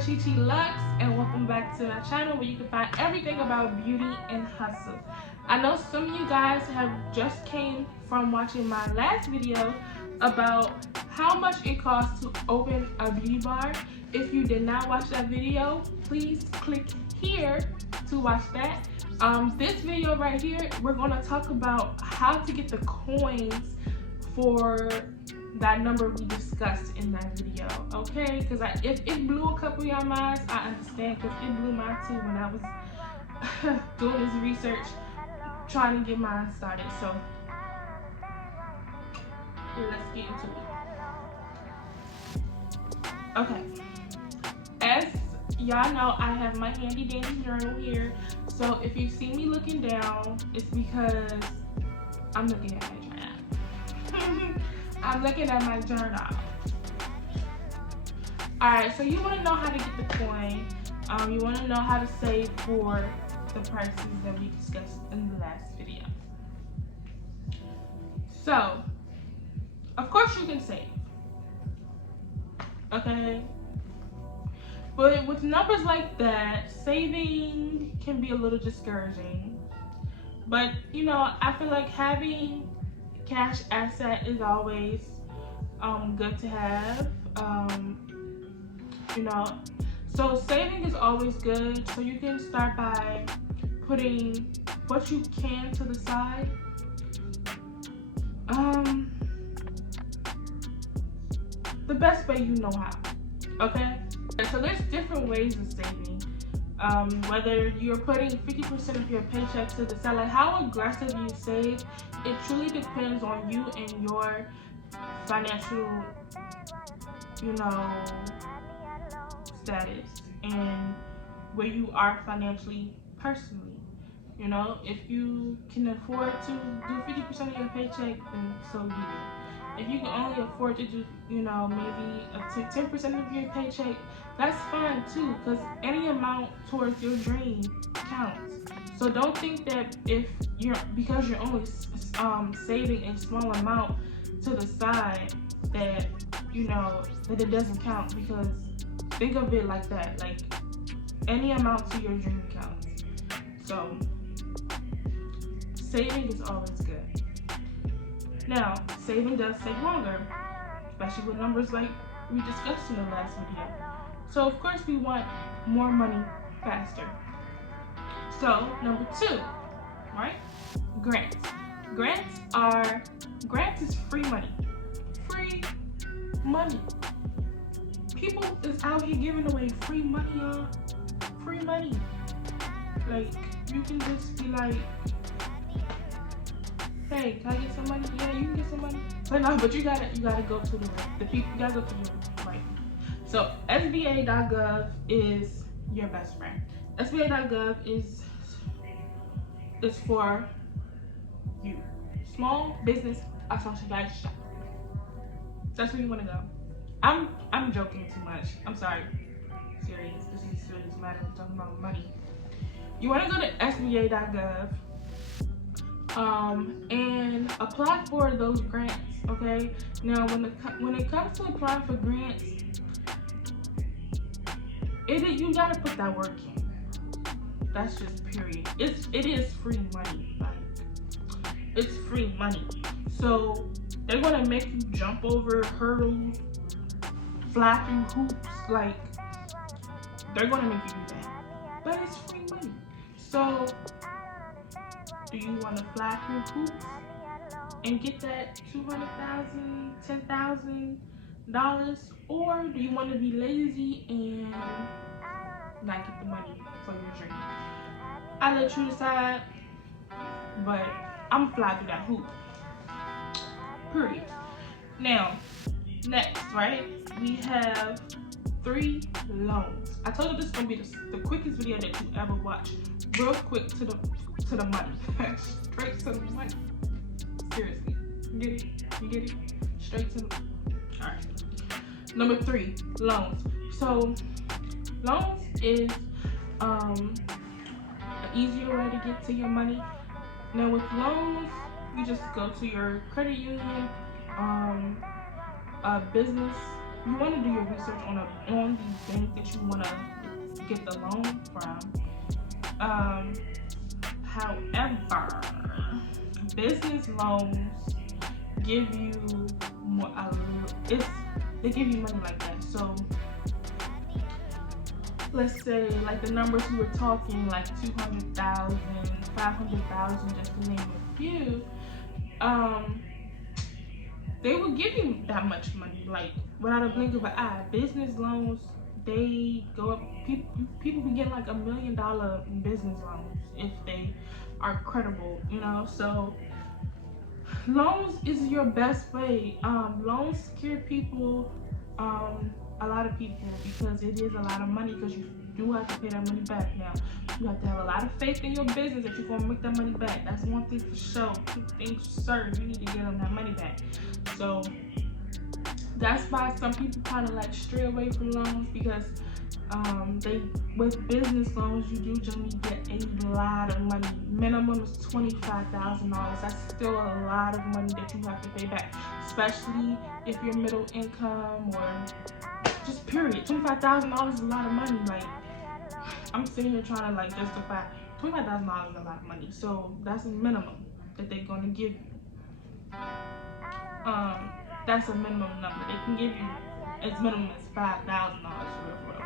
Chi Lux, and welcome back to my channel where you can find everything about beauty and hustle. I know some of you guys have just came from watching my last video about how much it costs to open a beauty bar. If you did not watch that video, please click here to watch that. This video right here, we're going to talk about how to get the coins for that number we discussed in that video, okay? Because if it blew a couple of y'all minds, I understand, because it blew mine too when I was doing this research, trying to get mine started. So let's get into it. Okay, as y'all know, I have my handy dandy journal here. So if you see me looking down, it's because I'm looking at my journal. I'm looking at my journal. Alright, so you want to know how to get the coin. You want to know how to save for the prices that we discussed in the last video. So, of course you can save. Okay? But with numbers like that, saving can be a little discouraging. But, you know, I feel like having cash asset is always good to have. You know, so saving is always good. So you can start by putting what you can to the side. The best way you know how. Okay, so there's different ways of saving. Whether you're putting 50% of your paycheck to the side, like how aggressive you save, it truly depends on you and your financial, you know, status and where you are financially, personally. You know, if you can afford to do 50% of your paycheck, then so be it. If you can only afford to do, you know, maybe up to 10% of your paycheck, that's fine too, because any amount towards your dream counts. So don't think that because you're only saving a small amount to the side that, you know, that it doesn't count, because think of it like that, like any amount to your dream counts. So saving is always good. Now, saving does take longer, especially with numbers like we discussed in the last video. So of course we want more money faster. So number 2, right? Grants. Grants is free money. Free money. People is out here giving away free money, y'all. Free money. Like, you can just be like, hey, can I get some money? Yeah, you can get some money. But no, but you gotta go to the people. You gotta go to the right. So SBA.gov is your best friend. SBA.gov is for you. Small Business Association. That's where you want to go. I'm joking too much. I'm sorry. Serious. This is a serious matter. I'm talking about money. You want to go to SBA.gov. And apply for those grants, okay? Now, when it comes to applying for grants, you gotta put that work in. That's just period. It is free money. Like, it's free money. So they're gonna make you jump over hurdles, fly through hoops. Like, they're gonna make you do that. But it's free money. So do you want to fly through hoops and get that $200,000, $10,000, or do you want to be lazy and not get the money for your dream? I let you decide, but I'm fly through that hoop. Period. Now, next, right? We have 3 loans. I told you this is gonna be the quickest video that you ever watch. Real quick to the money. Straight to the money. Seriously. You get it? You get it? Straight to the money. Alright. Number 3, loans. So loans is an easier way to get to your money. Now with loans, you just go to your credit union, a business you want to do your research on the bank that you want to get the loan from. However, business loans give you more. They give you money like that. So let's say like the numbers we were talking, like 200,000, 500,000, just to name a few. They will give you that much money, like without a blink of an eye. Business loans, they go up. People can get like $1 million business loans if they are credible, So loans is your best way. Loans scare people, a lot of people, because it is a lot of money, because you do have to pay that money back. Now, you have to have a lot of faith in your business that you're going to make that money back. That's one thing for sure. Two things for certain. You need to get them that money back. So that's why some people kind of like stray away from loans, because with business loans, you do generally get a lot of money. Minimum is $25,000. That's still a lot of money that you have to pay back, especially if you're middle income or just period. $25,000 is a lot of money. Like, I'm sitting here trying to like justify $25,000 is a lot of money. So that's a minimum that they're going to give you. That's a minimum number. They can give you as minimum as $5,000 for real.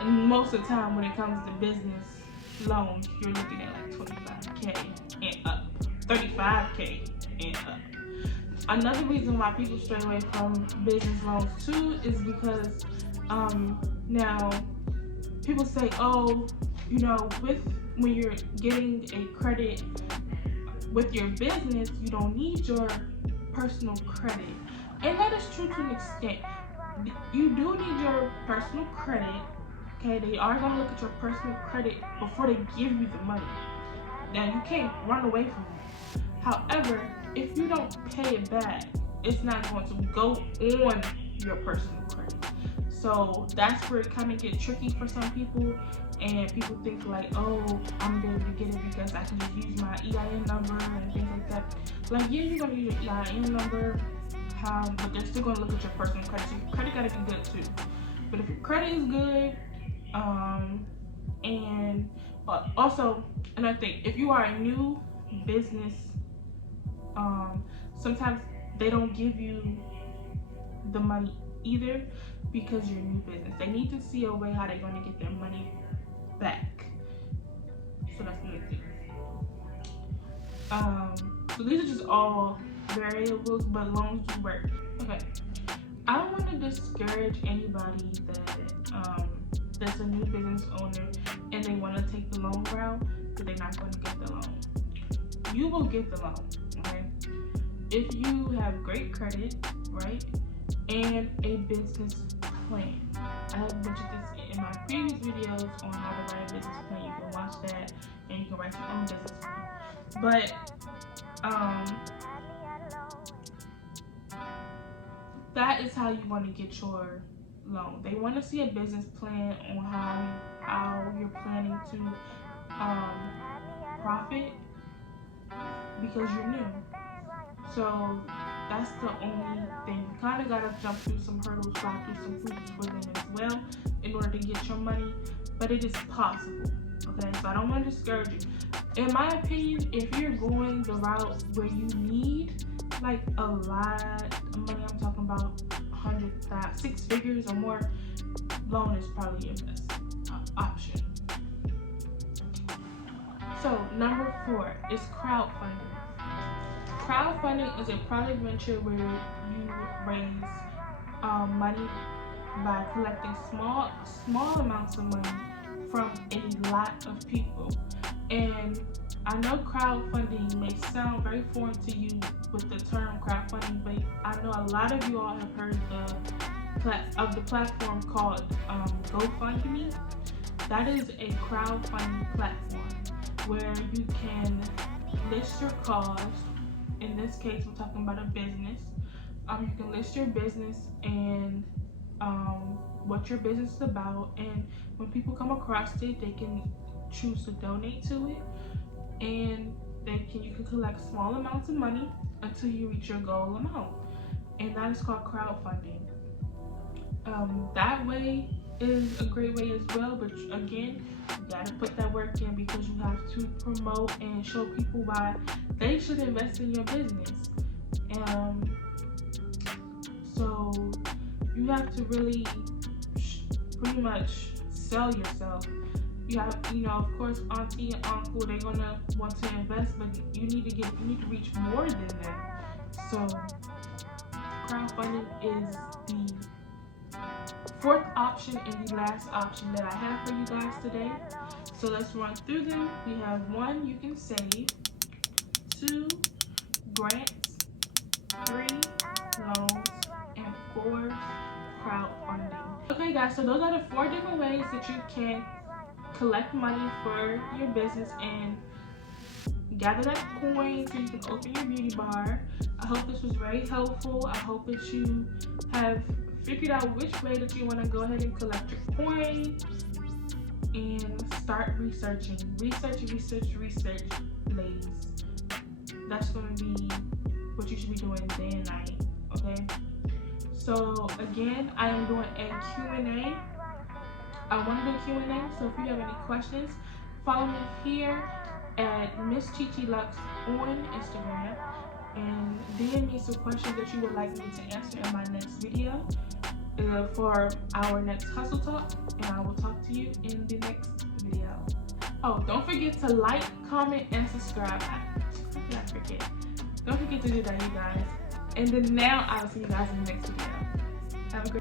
And most of the time when it comes to business loans, you're looking at like $25K and up, $35K and up. Another reason why people stray away from business loans too is because now people say, when you're getting a credit with your business, you don't need your personal credit. And that is true to an extent. You do need your personal credit. Okay, they are going to look at your personal credit before they give you the money. Now, you can't run away from it. However, if you don't pay it back, it's not going to go on your personal credit. So that's where it kind of gets tricky for some people. And people think like, oh, I'm going to be able to get it because I can just use my EIN number and things like that. Like, yeah, you're going to use your EIN number, but they're still going to look at your personal credit. So your credit got to be good too. But if your credit is good, and also another thing, if you are a new business, sometimes they don't give you the money either because you're a new business. They need to see a way how they're going to get their money back. So that's another thing. So these are just all variables, but loans do work. Okay, I don't want to discourage anybody that's a new business owner and they want to take the loan route, but they're not going to get the loan. You will get the loan, okay? If you have great credit, right, and a business plan. I have mentioned this in my previous videos on how to write a business plan. You can watch that and you can write your own business plan. But that is how you want to get your loan. They want to see a business plan on how you're planning to profit because you're new. So that's the only thing. You kind of got to jump through some hurdles, fly through some hoops for them as well in order to get your money, but it is possible. Okay, so I don't want to discourage you. In my opinion, if you're going the route where you need like a lot of money, I'm talking about 100,000, 6 figures or more, loan is probably your best option. So number 4 is crowdfunding. Crowdfunding is a private venture where you raise money by collecting small amounts of money from a lot of people. And I know crowdfunding may sound very foreign to you with the term crowdfunding, but I know a lot of you all have heard of the platform called GoFundMe. That is a crowdfunding platform where you can list your cause. In this case, we're talking about a business. You can list your business and what your business is about, and when people come across it, they can choose to donate to it, and you can collect small amounts of money until you reach your goal amount. and that is called crowdfunding. That way is a great way as well, but again, you gotta put that work in because you have to promote and show people why they should invest in your business. So you have to really pretty much sell yourself. You have, of course, auntie and uncle, they're gonna want to invest, but you need to reach more than that. So crowdfunding is the fourth option and the last option that I have for you guys today. So let's run through them. We have 1, you can save, 2, grants, 3, loans, and 4, crowdfunding. Okay guys, so those are the 4 different ways that you can collect money for your business and gather that coin so you can open your beauty bar. I hope this was very helpful. I hope that you have figured out which way that you want to go ahead and collect your coin and start researching. Research, ladies. That's going to be what you should be doing day and night, okay? So again, I am doing a Q&A. I want to do a Q&A, so if you have any questions, follow me here at Miss Chichi Lux on Instagram and DM me some questions that you would like me to answer in my next video for our next hustle talk, and I will talk to you in the next video. Oh, don't forget to like, comment, and subscribe. I forget. Don't forget to do that, you guys. And then now I'll see you guys in the next video. Have a great